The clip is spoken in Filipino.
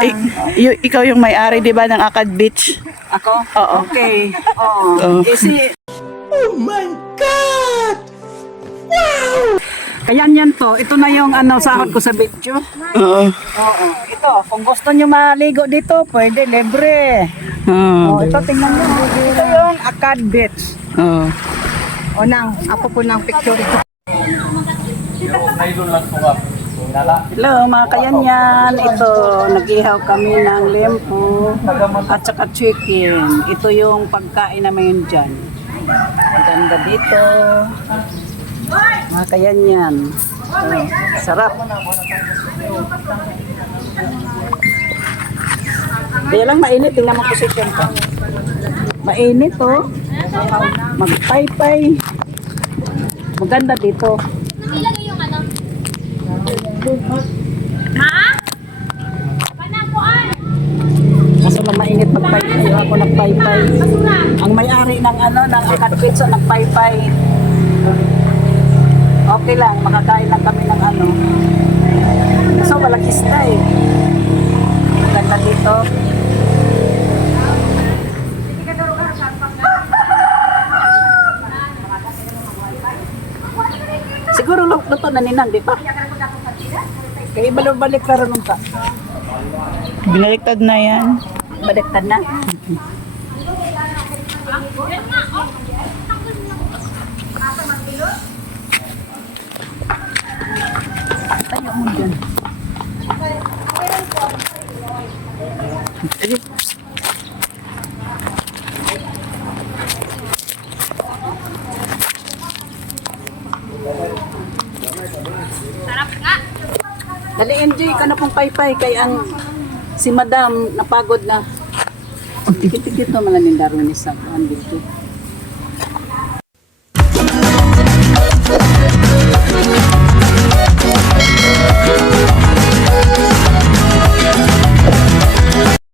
I- y- ikaw yung may-ari, di ba, ng Akad Beach? Ako? Oo. Okay. Oo. Oo. Kasi... Oh my God! Wow! Kaya yan to. Ito na yung ano, sahod ko sa video. Oo. Oo. Ito, kung gusto nyo maligo dito, pwede, libre. Oo. Oh, ito, tingnan nyo. Ito yung Akad Beach. Oo. O nang, ako po ng picture ito. Hello mga kayanyan, ito nag-ihaw kami ng lempo at saka chicken. Ito yung pagkain namin dyan. Ang ganda dito. Mga kayanyan. Oh, sarap. Kaya lang mainit, tingnan mo position ko. Mainit oh. Magpaypay. Maganda dito. Ma? Panapuan! Kaso lang mainit magpaypay. Ako nagpaypay. Ang may-ari ng ano, ng Akad Pizza nagpaypay. Okay lang, makakain lang kami ng ano. Kaso walang isda eh. Ganda dito. Siguro lu- luto na ninang, di ba? Kaya balik ka rin ka. Binaliktad na yan. Baliktad na. Tayo mo dyan. Sige. Dali enjoy ka na pong paypay kay ang si madam napagod na. Dikit-dikit naman lang ni sa kuhan dito.